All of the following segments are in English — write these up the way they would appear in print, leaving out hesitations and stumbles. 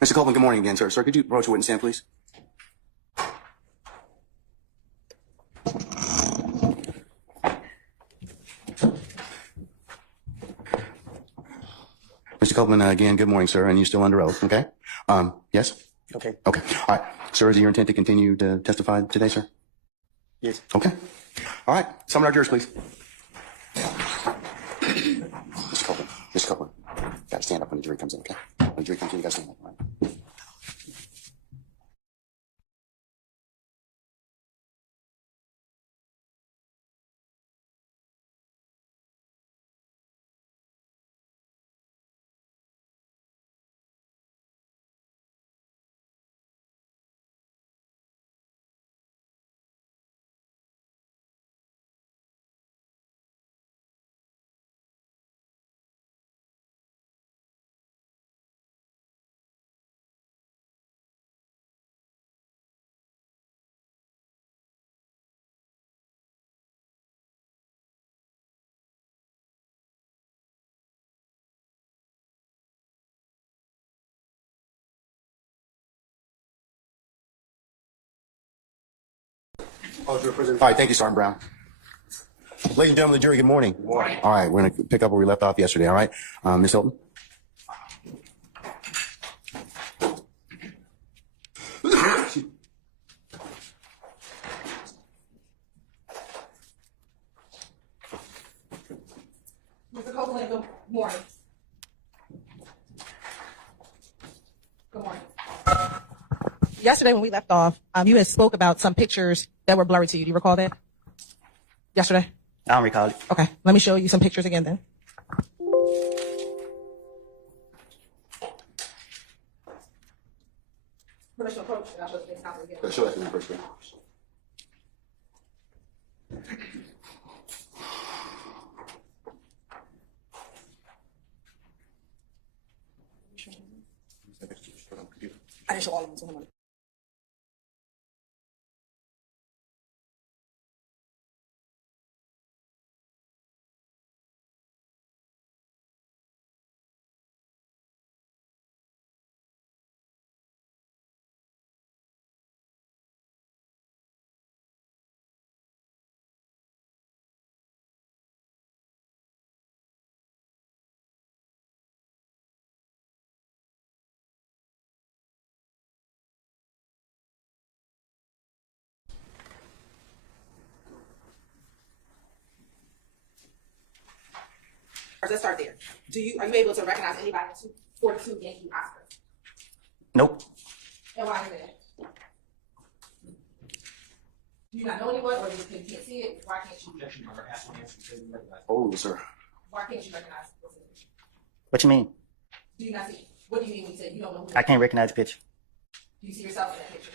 Mr. Coleman, good morning again, sir. Sir, could you approach a witness stand, please? Mr. Coleman, again, good morning, sir, and you're still under oath, okay? Yes? Okay. Okay. All right. Sir, is it your intent to continue to testify today, sir? Yes. Okay. All right. Summon our jurors, please. Mr. Coleman. Mr. Coleman. Gotta stand up when the jury comes in, okay? When the jury comes in, you gotta stand up, all right? All right, thank you, Sergeant Brown. Ladies and gentlemen of the jury, good morning. Good morning. All right, we're going to pick up where we left off yesterday, all right? Ms. Hilton? Mr. Copeland, good morning. Good morning. Yesterday when we left off, you had spoke about some pictures that were blurry to you. Do you recall that? Yesterday? I don't recall it. Okay, let me show you some pictures again then. Permission approach, and I'll show the next copy again. Show that to me first, please. I didn't show all of them to him. Let's start there. Are you able to recognize anybody in 42 Yankee Oscar? Nope. And why is that? Do you not know anyone, or you can't see it? Why can't you? Oh, sir. Why can't you recognize what's in the picture? What you mean? Do you not see it? What do you mean when you say you don't know who? I can't recognize the picture. Do you see yourself in that picture?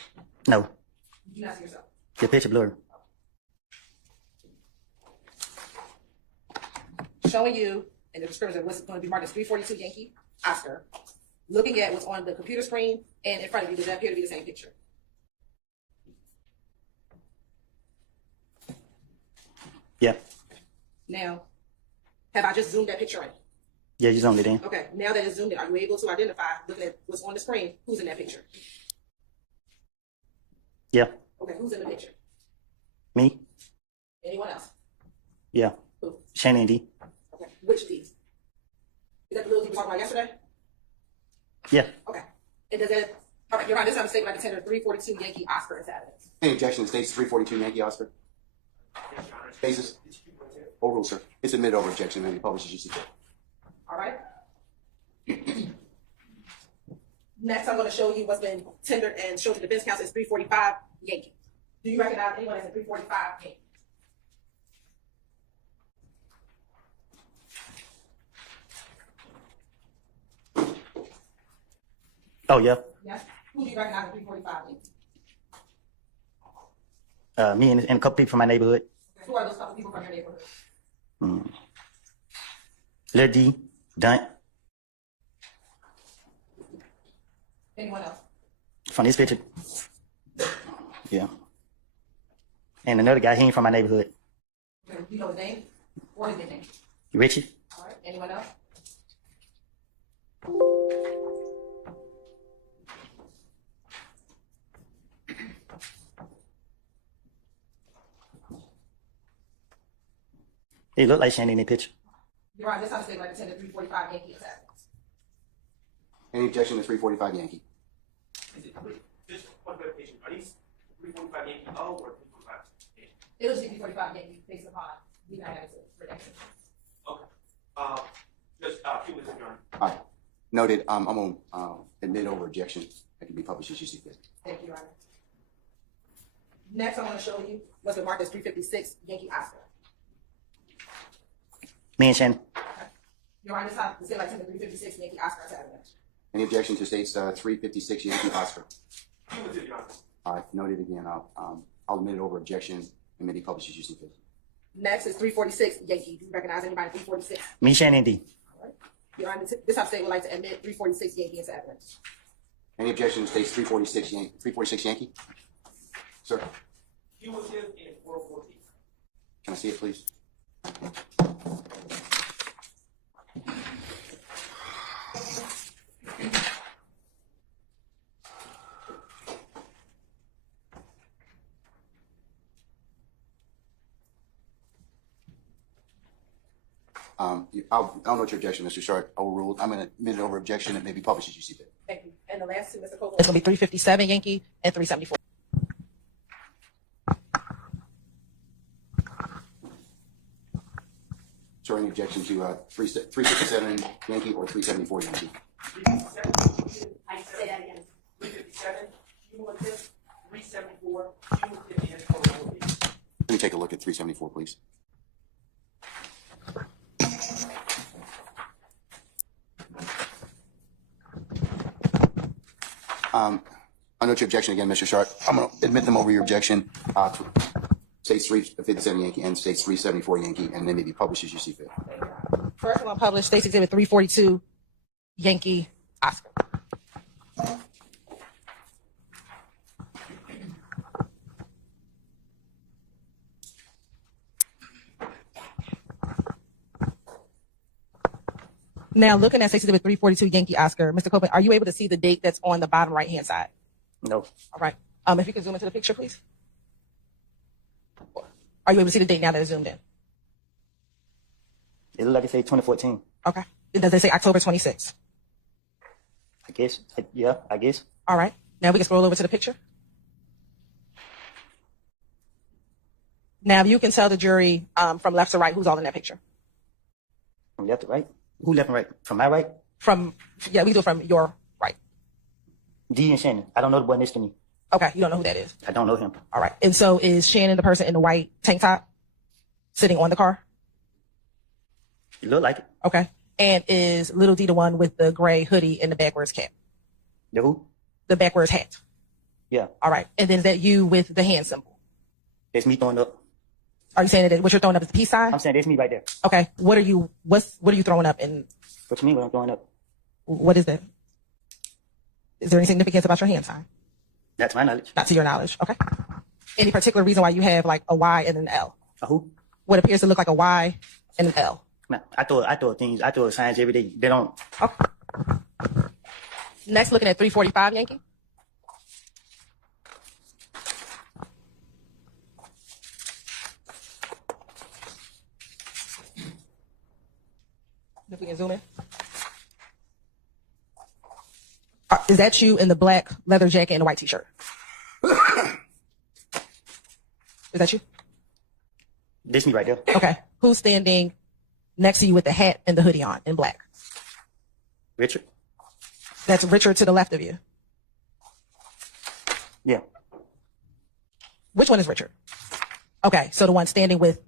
No. You do not see yourself. The picture blurry. Showing you in the description of what's going to be marked as 342 Yankee Oscar. Looking at what's on the computer screen and in front of you, does that appear to be the same picture? Yeah. Now, have I just zoomed that picture in? Yeah, you zoomed it in. Okay, now that it's zoomed in, are you able to identify, looking at what's on the screen, who's in that picture? Yeah. Okay, who's in the picture? Me? Anyone else? Yeah. Who? Shannon and D. Okay, which of these? Is that the little you were talking about yesterday? Yeah. Okay, and does that, all right, you're right, this is a mistake, like a tender 342 Yankee Oscar is evidence. Any objection? States 342 Yankee Oscar. Cases. Overruled, sir. It's admitted over objection, and the publishes you see. All right. Next, I'm going to show you what's been tendered and shown to the defense counsel is 345 Yankee. Do you recognize anyone as a 345 Yankee? Oh, yeah. Yes. Who do you recognize as 345 Yankee? Me and a couple people from my neighborhood. Who are those couple people from your neighborhood? Lil D, Dunt. Anyone else? From this picture. Yeah. And another guy, he ain't from my neighborhood. Okay, you know his name or his nickname? Richie. All right. Anyone else? It looked like Shannon in the picture. Your Honor, this time state like attended 345 Yankee attack. Any objection to 345 Yankee? Is it, wait, just one clarification. Are these 345 Yankee O or 345 Yankee? It was 345 Yankee based upon the dynamics of redemption. Okay. Just few minutes, Your Honor. All right. Noted. I'm going to admit over objection. That can be published as you see fit. Thank you, Your Honor. Next, I want to show you what's been marked as 356 Yankee Oscar. Me and Shannon. Your Honor, this time the state like attended 356 Yankee Oscar attack. Any objection to states 356 Yankee Oscar? Few minutes, Your Honor. All right. Noted again. I'll admit it over objection and may be published as you see fit. Next is 346 Yankee. Do you recognize anybody 346? Me, Shannon, D. All right. Your Honor, this time state would like to admit 346 Yankee into evidence. Any objection to states 346 Yankee? Sir, Cumulative in 414. can I see it, please? I'll note your objection, Mr. Sharp. Overruled. I'm going to admit it over objection. It may be published as you see fit. Thank you. And the last two, Mr. Copeland, it's going to be 357 Yankee and 374. So any objection to 357 Yankee or 374 Yankee? 357, I say that again. 357, cumulative, 374, cumulative in 414. Let me take a look at 374, please. I note your objection again, Mr. Sharp. I'm going to admit them over your objection. States 357 Yankee and states 374 Yankee, and then maybe published as you see fit. First one published, State's Exhibit 342 Yankee Oscar. Now, looking at State's Exhibit 342 Yankee Oscar, Mr. Copeland, are you able to see the date that's on the bottom right-hand side? No. All right. If you can zoom into the picture, please. Are you able to see the date now that it's zoomed in? It looked like it said 2014. Okay. Does it say October 26th? I guess. Yeah, I guess. All right. Now we can scroll over to the picture. Now you can tell the jury from left to right who's all in that picture. From left to right? Who left and right? From my right? Yeah, we do it from your right. D and Shannon. I don't know the boy next to me. Okay, you don't know who that is. I don't know him. All right. And so is Shannon the person in the white tank top sitting on the car? It looked like it. Okay. And is Little D the one with the gray hoodie and the backwards cap? The who? The backwards hat. Yeah. All right. And then is that you with the hand symbol? That's me throwing up. Are you saying that what you're throwing up is the peace sign? I'm saying that's me right there. Okay. What are you throwing up, and What you mean when I'm throwing up? what is that? Is there any significance about your hand sign? Not to my knowledge. Not to your knowledge. Okay. Any particular reason why you have like a Y and an L? A who? What appears to look like a Y and an L. Man, I throw signs every day. They don't. Okay. Next, looking at 345 Yankee. If we can zoom in. Is that you in the black leather jacket and the white t-shirt? Is that you? This me right there. Okay. Who's standing next to you with the hat and the hoodie on in black? Richard? That's Richard to the left of you. Yeah. Which one is Richard? Okay. So the one standing with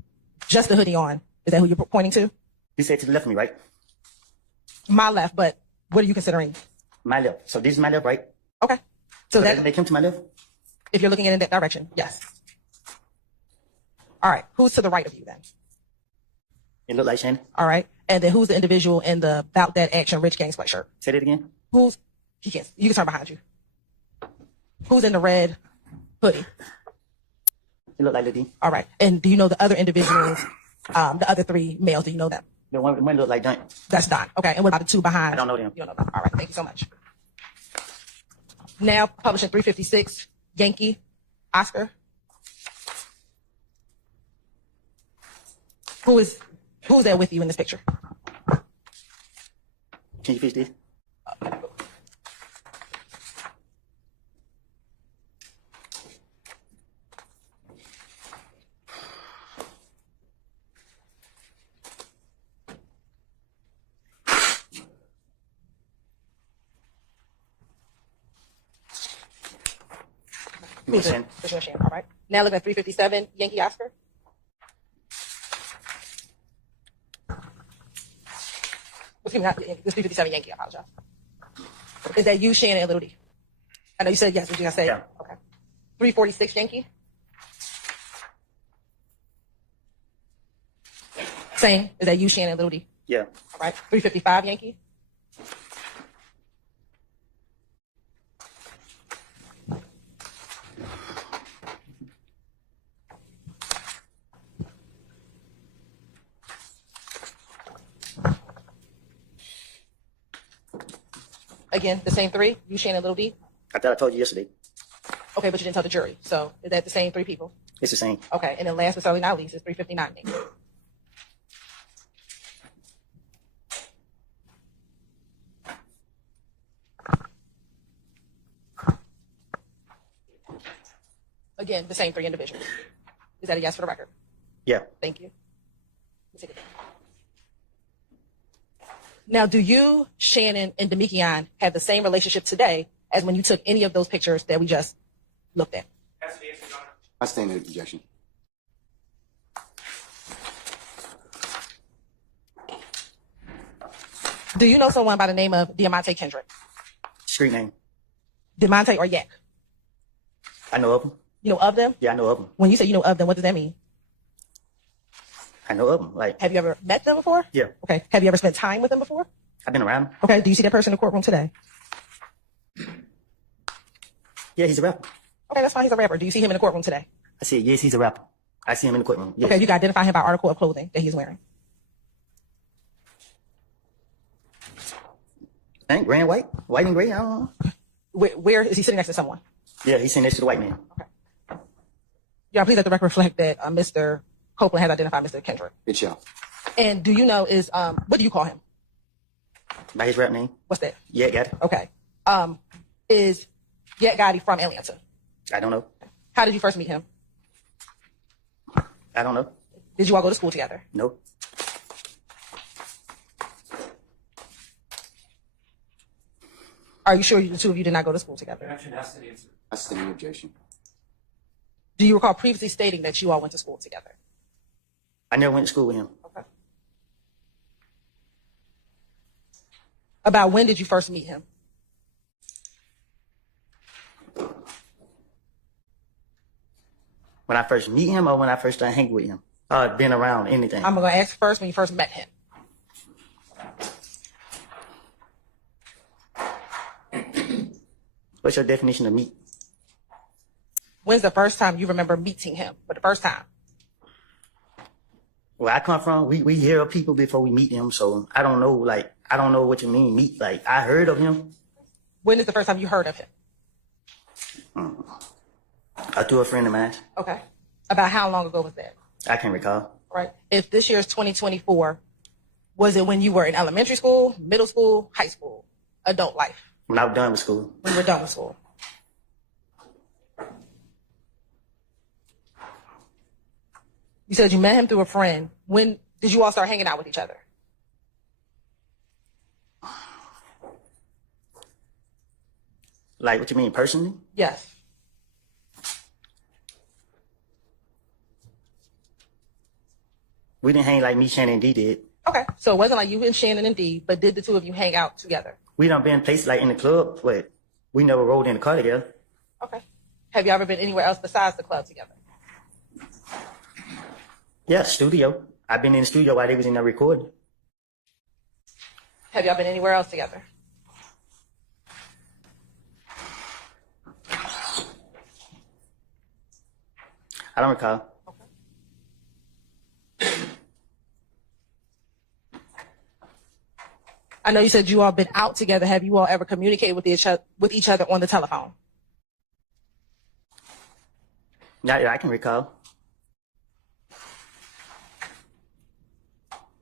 just the hoodie on, is that who you're pointing to? You said to the left of me, right? My left, but what are you considering? My left. So this is my left, right? Okay. So So that, that make him to my left? if you're looking in that direction, yes. All right. Who's to the right of you then? It looked like Shannon. All right. And then who's the individual in the About That Action Rich Gang sweatshirt? Say that again. You can turn behind you. Who's in the red hoodie? It looked like Liddy. All right. And do you know the other individuals, the other three males? Do you know them? The one looked like Dunk. That's Don. Okay. And what about the two behind? I don't know them. You don't know them. All right. Thank you so much. Now publishing 356 Yankee Oscar. Who is Who's there with you in this picture? Can you fix this? Who's Shan. it? Commissioner Shan. All right. Now look at 357 Yankee Oscar. Excuse me, not Yankee, this 357 Yankee. I apologize. Is that you, Shannon, and Little D? I know you said yes. Did you say? Yeah. Okay. 346 Yankee. Same. Is that you, Shannon, and Little D? Yeah. All right. 355 Yankee. Again, the same three. You, Shannon, Little D. I thought I told you yesterday. Okay, but you didn't tell the jury. So is that the same three people? It's the same. Okay, and then last but certainly not least is 359 Yankee. Again, the same three individuals. Is that a yes for the record? Yeah. Thank you. Let's take it down. Now, do you, Shannon, and Demikian have the same relationship today as when you took any of those pictures that we just looked at? Has to be answered, Your Honor. I stand in objection. Do you know someone by the name of Diamante Kendrick? Street name. Diamante or Yak? I know of him. You know of them? Yeah, I know of him. When you say you know of them, what does that mean? I know of him. Like, Have you ever met them before? yeah, Okay. Have you ever spent time with them before? I've been around him. Okay. Do you see that person in the courtroom today? Yeah, he's a rapper. Okay, that's fine. He's a rapper. Do you see him in the courtroom today? I said, yes, he's a rapper. I see him in the courtroom. Yes. Okay, you can identify him by article of clothing that he's wearing. I think gray and white. White and gray, I don't know. Where is he sitting next to someone? Yeah, he's sitting next to the white man. Yeah, please let the record reflect that Mr. Copeland has identified Mr. Kendrick. It shall. And do you know what do you call him? By his rap name. What's that? Yeah, got it. Okay. Is Yet Gotti from Atlanta? I don't know. How did you first meet him? I don't know. Did you all go to school together? No. Are you sure the two of you did not go to school together? Objection has to be answered. I stand in objection. Do you recall previously stating that you all went to school together? I never went to school with him. Okay. About when did you first meet him? When I first meet him or when I first started hanging with him? Been around anything. I'm going to ask first when you first met him. What's your definition of meet? When's the first time you remember meeting him for the first time? Where I come from, we hear of people before we meet them, so I don't know, like, I don't know what you mean, meet. Like, I heard of him When is the first time you heard of him? through a friend of mine. Okay. About how long ago was that? I can't recall. Right. If this year is 2024, was it when you were in elementary school, middle school, high school, adult life? When I was done with school. When you were done with school? You said you met him through a friend. When did you all start hanging out with each other? Like, what you mean, personally? Yes. We didn't hang like me, Shannon, and D did. Okay. So it wasn't like you and Shannon and Dee, but did the two of you hang out together? We done been places like in the club, but we never rode in the car together. Okay. Have you ever been anywhere else besides the club together? Yeah, studio. I've been in the studio while they was in there recording. Have y'all been anywhere else together? I don't recall. I know you said you all been out together. Have you all ever communicated with each other on the telephone? Not that I can recall.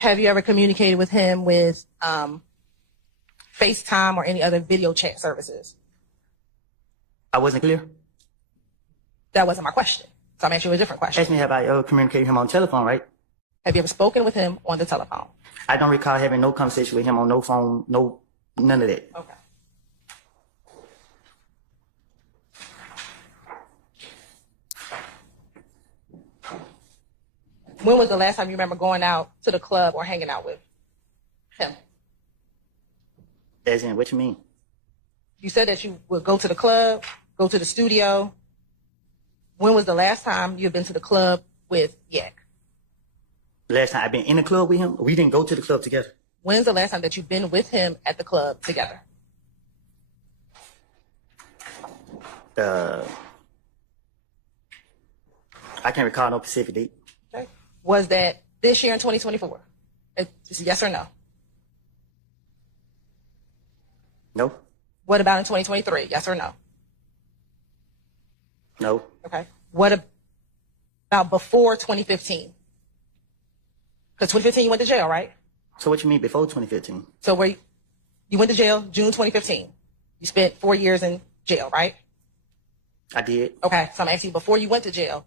Have you ever communicated with him with FaceTime or any other video chat services? I wasn't clear. That wasn't my question. So I'm asking you a different question. Ask me, have I ever communicated with him on telephone, right? Have you ever spoken with him on the telephone? I don't recall having no conversation with him on no phone, no, none of that. Okay. When was the last time you remember going out to the club or hanging out with him? As in, what you mean? You said that you would go to the club, go to the studio. When was the last time you've been to the club with Yak? Last time I've been in the club with him, we didn't go to the club together. When's the last time that you've been with him at the club together? I can't recall no specific date. Okay. Was that this year in 2024? Just yes or no? No, What about in 2023? Yes or no? no, Okay. What about before 2015? Because 2015 you went to jail, right? So what you mean before 2015? So where you went to jail June 2015. You spent 4 years in jail, right? I did. Okay. So I'm asking you, before you went to jail,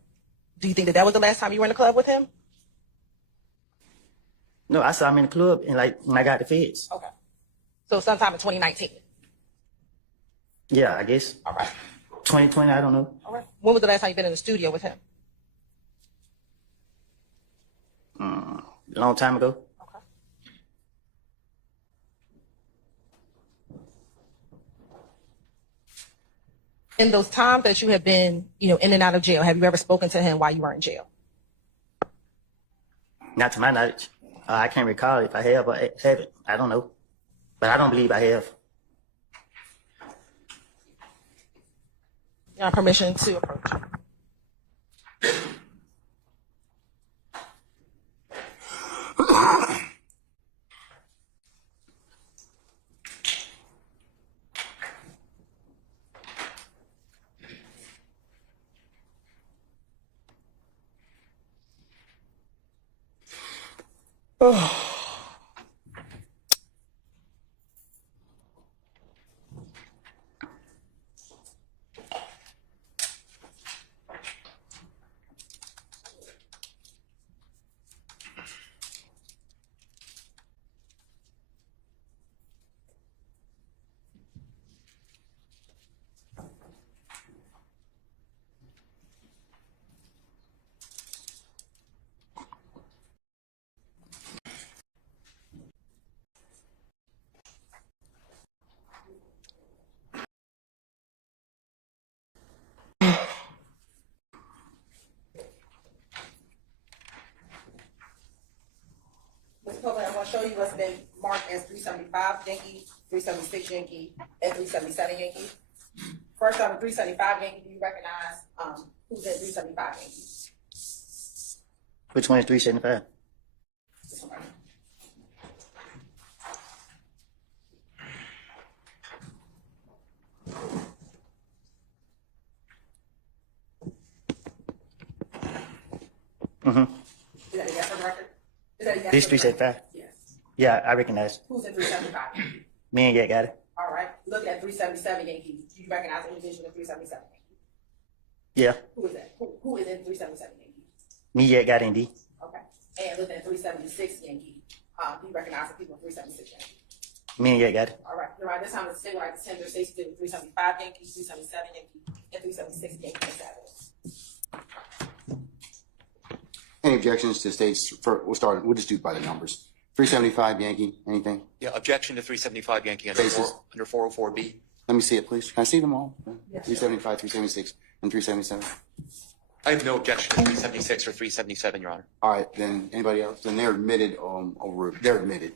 do you think that that was the last time you were in the club with him? No, I saw him in the club and like when I got the feds. Okay. So sometime in 2019. Yeah, I guess. All right. 2020, I don't know. All right. When was the last time you've been in the studio with him? A long time ago. Okay. In those times that you have been, in and out of jail, have you ever spoken to him while you were in jail? Not to my knowledge. I can't recall if I have or haven't. I don't know. But I don't believe I have. You have permission to approach. Mr. Copeland, I'm going to show you what's been marked as 375 Yankee, 376 Yankee, and 377 Yankee. First on the 375 Yankee, do you recognize who's at 375 Yankee? Which one is 375? This one right here. Is that a yes on the record? Is that a yes? This on the record? 375? Yes. Yeah, I recognize. Who's at 375 Yankee? Me and Yak got it. All right. Look at 377 Yankee. Do you recognize the individual in 377 Yankee? Yeah. Who is that? Who is in 377 Yankee? Me, Yak got it, D. Okay. And look at 376 Yankee. Do you recognize the people in 376 Yankee? Me and Yak got it. All right. You're right. This time it's single right to tender states to 375 Yankee, 377 Yankee, and 376 Yankee and Savage. Any objections to states? We'll just do it by the numbers. 375 Yankee, anything? Yeah, objection to 375 Yankee under, Basis. under 404B. Let me see it, please. Can I see them all? 375, 376, and 377. I have no objection to 376 or 377, Your Honor. All right, then anybody else? Then they're admitted they're admitted.